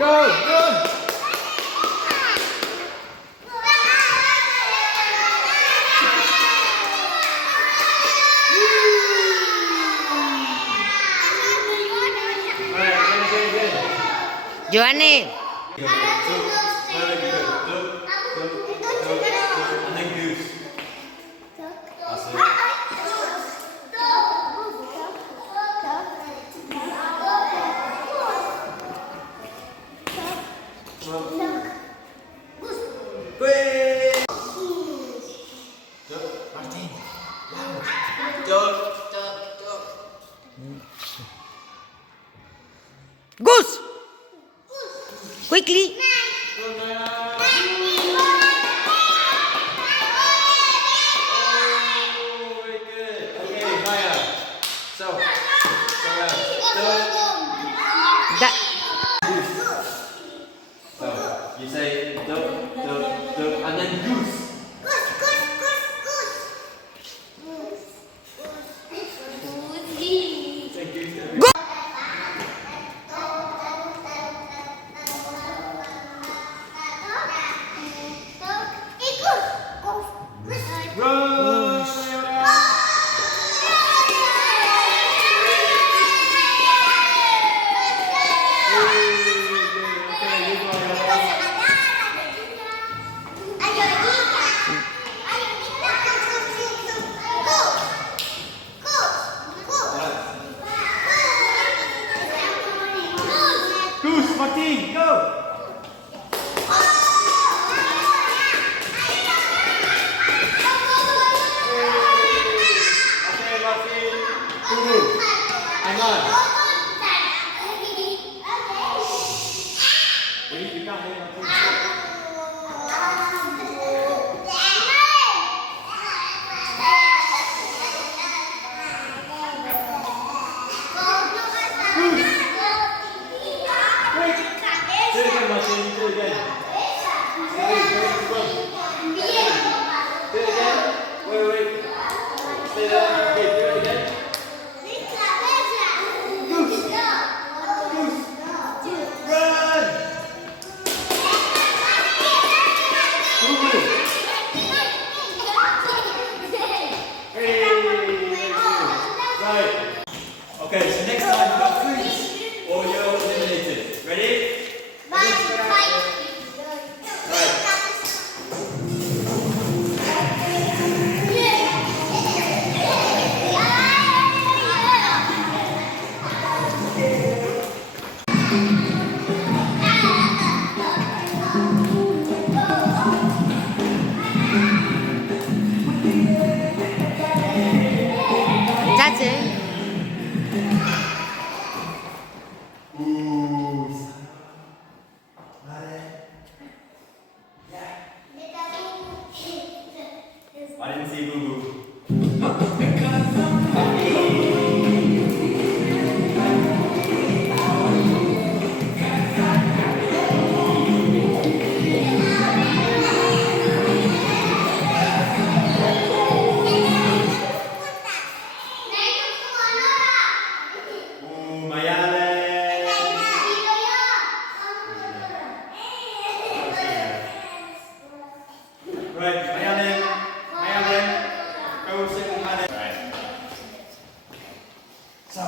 Go, run. Joanne. Very good. Look. And then goose. That's it. Quick. Duck, Martin. Loud. Duck. Goose. Quickly. That. So you say duck, and then goose. Say goose. Go. Run! Goose, Martin, go! Okay, Martin. Guru. Aiman. Wait, you can't hear Martin. Wait. Do it again, Martin. Do it again. Do it again. Wait. Stay there. Okay, do it again. Goose. Run. Guru. Hey. Right. Okay, so next time you've got freeze or you're eliminated. Ready? Right. That's it. I didn't see Boo Boo. Mayale. Right, Mayale. Go sit with Mayale. Right. So.